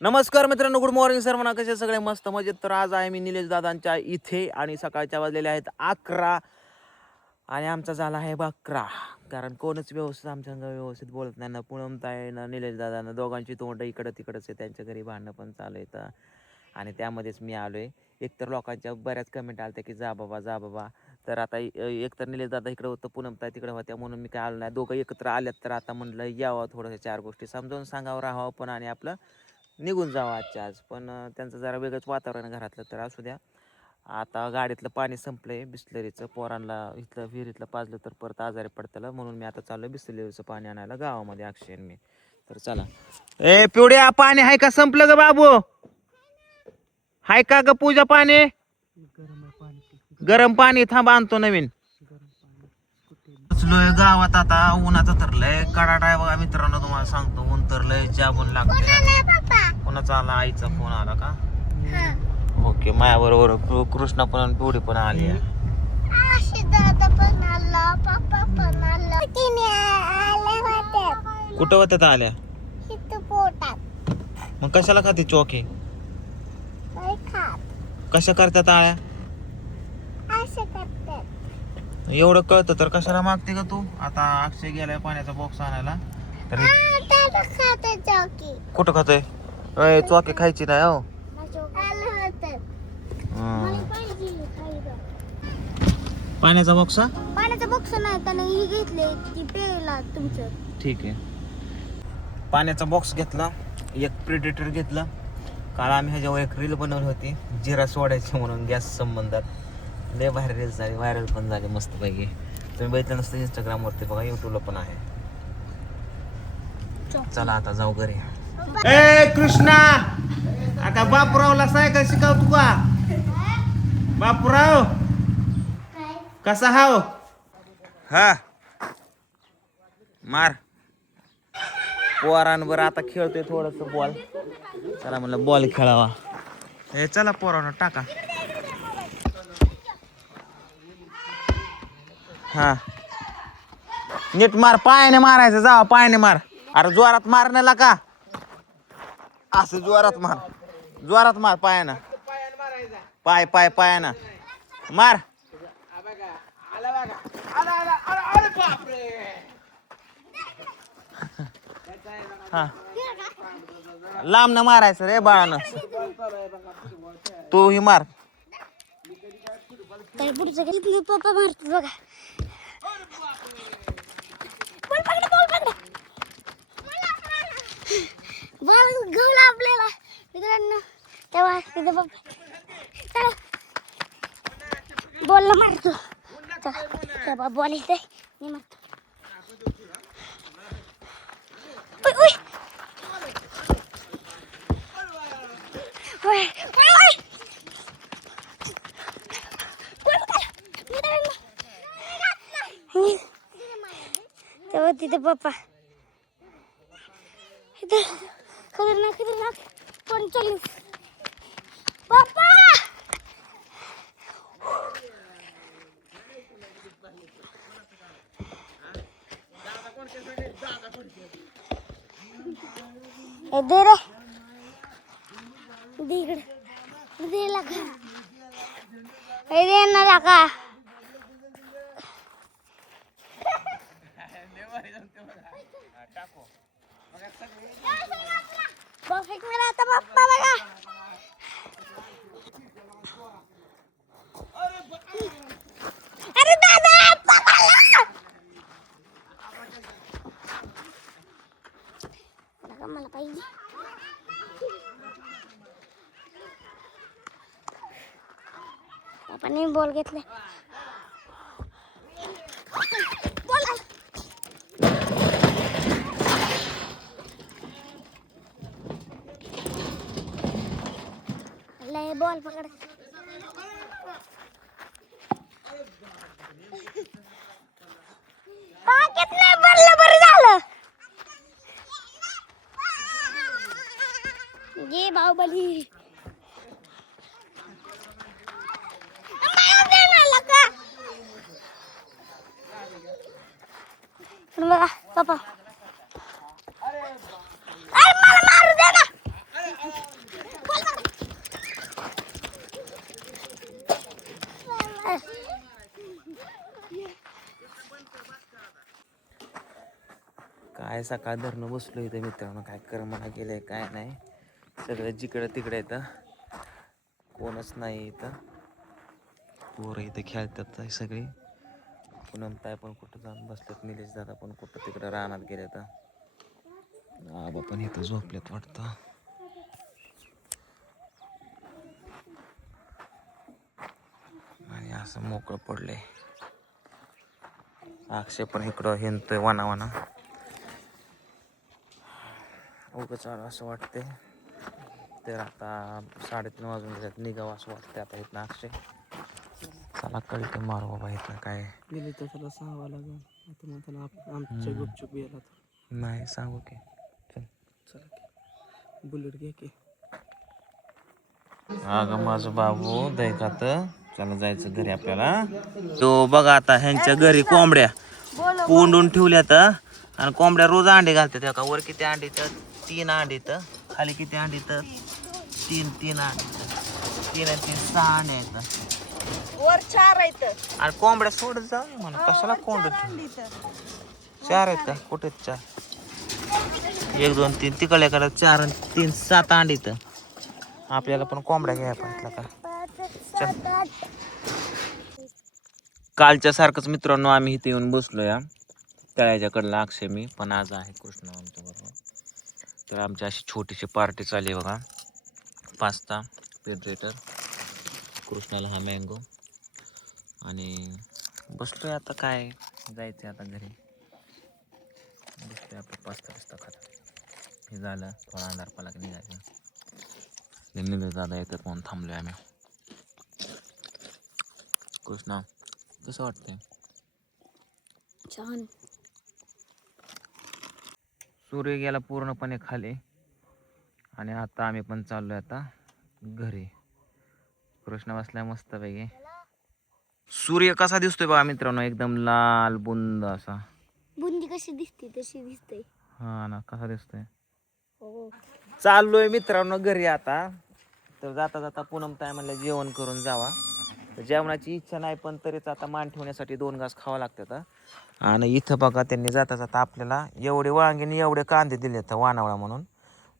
नमस्कार मित्रांनो, good morning sir. म्हणा कसे सगळे मस्त मजेत. तर आज आहे मी निलेश दादांच्या इथे आणि सकाळच्या वाजलेले आहेत 11 आणि आमचा झाला आहे 11. कारण कोणच व्यवस्थित आमच्या संग व्यवस्थित बोलत नाही ना. पूनमताई ना निलेश दादांना दोघांची तोंड इकडं तिकडंच आहे. त्यांच्या घरी भांडणं पण चालू आहेत आणि त्यामध्येच मी आलो आहे. एकतर लोकांच्या बऱ्याच कमेंट आल्या की जा बाबा जा बाबा. तर आता एकतर निलेश दादा इकडं होतं, पूनमताई तिकडे होत्या, म्हणून मी काय आलो नाही. दोघं एकत्र आल्यात तर आता म्हटलं यावं, थोडंसं चार गोष्टी समजावून सांगावं, राहावं पण आणि आपलं निघून जावं आजच्या आज. पण त्यांचं जरा वेगळंच वातावरण घरातलं, तर असू द्या. आता गाडीतलं पाणी संपलं आहे बिस्लरीचं. पोरांना इथलं विहिरीतलं पाजलं तर परत आजारी पडतं, म्हणून मी आता चाललो बिस्लरीचं पाणी आणायला गावामध्ये, अक्षयन मी. तर चला. ए पिवड्या, पाणी आहे का संपलं ग बाबू? हाय का ग पूजा पाणी? गरम पाणी थांब आणतो नवीन. पोचलोय गावात आता. उन्हाचं तर लय कडाटा आहे बघा मित्रांनो, तुम्हाला सांगतो. ऊन तर लय जाबून लागते. कोणाचा आला? आईचा फोन आला का? ओके, माझ्या बरोबर कृष्णा पण पिवडी पण आली आहे. कुठं होत्यात आल्या? मग कशाला खाते चोखे? कशा करतात आळ्या? एवढं कळतं तर कशाला मागते का तू? आता अक्षय गेलाय पाण्याचा बॉक्स आणायला. तर कुठं खातोय? चोखे खायची नाही हो. पाण्याचा बॉक्स? पाण्याचा बॉक्स नाही, त्याने ही घेतले ती प्यायला तुमचं. ठीक आहे. पाण्याचा बॉक्स घेतला, एक प्रेडेटर घेतला. काल आम्ही ह्याच्यावर एक रील बनवली होती, जिरा सोडायची म्हणून गॅस संबंधात. लय बाहेर रील्स झाली, व्हायरल पण झाली मस्तपैकी. तुम्ही बघितलं नसतं इंस्टाग्रामवरती, बघा यूट्यूबला पण आहे. चला आता जाऊ घरी. ए कृष्णा, आता बापूरावला सायकल शिकवतो का? बापूराव कसा हाव? हा मार. पोरांवर आता खेळतोय थोडस बॉल. चला म्हणलं बॉल खेळावा. हे चला पोरांवर टाका. हा नीट मार, पायाने मारायचं. जावा पायाने मार. अरे जोरात मारण्याला का? असं जोरात मार, जोरात मार पायानं. पाय पाय पायानं मार. हा लांब न मारायचं रे बाळानं. तू ही मार. काय पुढचं घेतली पप्पा मारतो बघा. बॉल पकडा, बॉल पकडा. बॉल घेऊन आपल्याला मित्रांनो तेव्हा तिथं पप्पा चला बॉलला मारतो. चला बॉल इथे मी मारतो. उय उय तेव्हा तिथे पप्पा खतरनाक 45 पप्पा. दे रे दे इकडे दे लगा दे ना लगा. परफेक्ट मिळाला आता पप्पा बघा. अरे दादा पकडला. बघा मला पाहिजे. पप्पाने बॉल घेतले. बॉल पकड. कितना बरं बरं झालं. ये बाहुबली. बघा पप्पा. अरे मला मारू दे ना. काय सकाळ धरणं बसलो इथं मित्रांनो, काय करमना गेलंय काय नाही, सगळं जिकडं तिकडे येतं, कोणच नाही इथं. पोरं इथे खेळतात सगळी. पूनम ताई पण कुठं जाऊन बसल्यात, निलेश दादा पण कुठं तिकडं रानात गेले तर, आबा पण इथं झोपल्यात वाटतं. आणि असं मोकळं पडलंय. अक्षय पण इकडं हिंडतोय वना उगच असं वाटते. तर आता 3:30 वाजून गेल्यात, निघावं असं वाटतं आता इथनं अक्षय. चला कळते मारू बाबा इथं काय गेले तर त्याला सांगावं लागेल. आता मग त्याला आमच्या गुपचूप गेला तर नाही सांगू की. चल चला की बुलेट घे की. अगं माझं बाबू दही खात. चला जायचं घरी आपल्याला. तो बघा आता ह्यांच्या घरी कोंबड्या कोंडून ठेवल्यात आणि कोंबड्या रोज अंडे घालतात. का वर किती अंडे तर 3 अंडे तर खाली किती अंडे तर 3 अंडे, 3 आणि 3 6 अंडे आहेत. वर 4 आहेत. आणि कोंबड्या सोडत जाऊ म्हणा, कशाला कोंडत 4 आहेत का? कुठे 4? 1 2 3 तिकडल्या कडे 4 आणि 3 7 अंडे तर आपल्याला पण कोंबड्या घ्यायला पाहिजे का. कालच्या सारखंच मित्रांनो आम्ही इथे येऊन बसलो या तळ्याच्या कडला. अक्षय मी पण आज आहे कृष्ण आमच्या बरोबर. तर आमची अशी छोटीशी पार्टी चालली बघा. पास्ता पेड्रेटर, कृष्णाला हा मँगो, आणि बसलोय आता. काय जायचं आता घरी. बसलोय आपलं पास्ता खात. हे झालं थोडा अंधार पडला की निघायचं. निलेश दादा येतात म्हणून थांबलोय आम्ही. कृष्णा कसं वाटतंय? छान. सूर्य गेला पूर्णपणे खाली आणि आता आम्ही पण चाललोय आता घरी. कृष्णा बसलाय मस्त पैकी. सूर्य कसा दिसतोय बघा मित्रांनो, एकदम लाल बुंद असा. बुंदी कशी दिसते तशी दिसते. हा ना, कसा दिसतोय. हो. चाललोय मित्रांनो घरी आता. तर जाता जाता पूनम ताई म्हणलं जेवण करून जावा. तर जेवणाची इच्छा नाही पण तरीच आता मान ठेवण्यासाठी 2 घास खावा लागतात. आणि इथं बघा त्यांनी जाता जाता आपल्याला एवढे वांगे आणि एवढे कांदे दिले तर वानावळा म्हणून.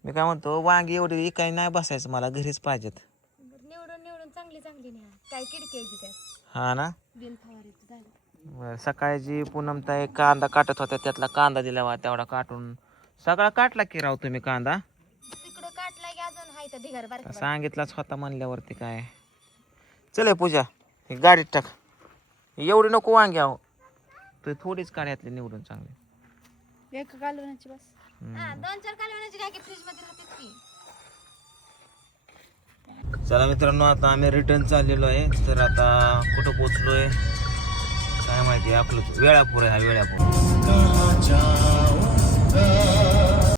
मी काय म्हणतो, वांगे एवढे इकाय नाही बसायचं, मला घरीच पाहिजेत. निवडून चांगली न्या. काय किडकी आहे त्यात. हा ना. बिल फवारीचं झालं. बरं, सकाळी जी पूनम ताई कांदा काटत होत्या त्यातला कांदा दिला वा तेवढा काटून सगळा काटला की राव तुम्ही कांदा. तिकडं काटला की अजून हाय तर ढिगार बारका. सांगितलाच होता म्हणल्यावरती काय. चल पूजा ही गाडीत टाक. एवढी नको वांगे आहो, तू थोडीच काढ्यातली निवडून चांगली. एक कालवणाची बस. 2-4 कालवणाची काय की फ्रीज मध्ये राहतात की. चला मित्रांनो आता आम्ही रिटर्न चाललेलो आहे. तर आता कुठं पोचलोय काय माहिती. आपलं वेळापूर आहे हा, वेळापूर.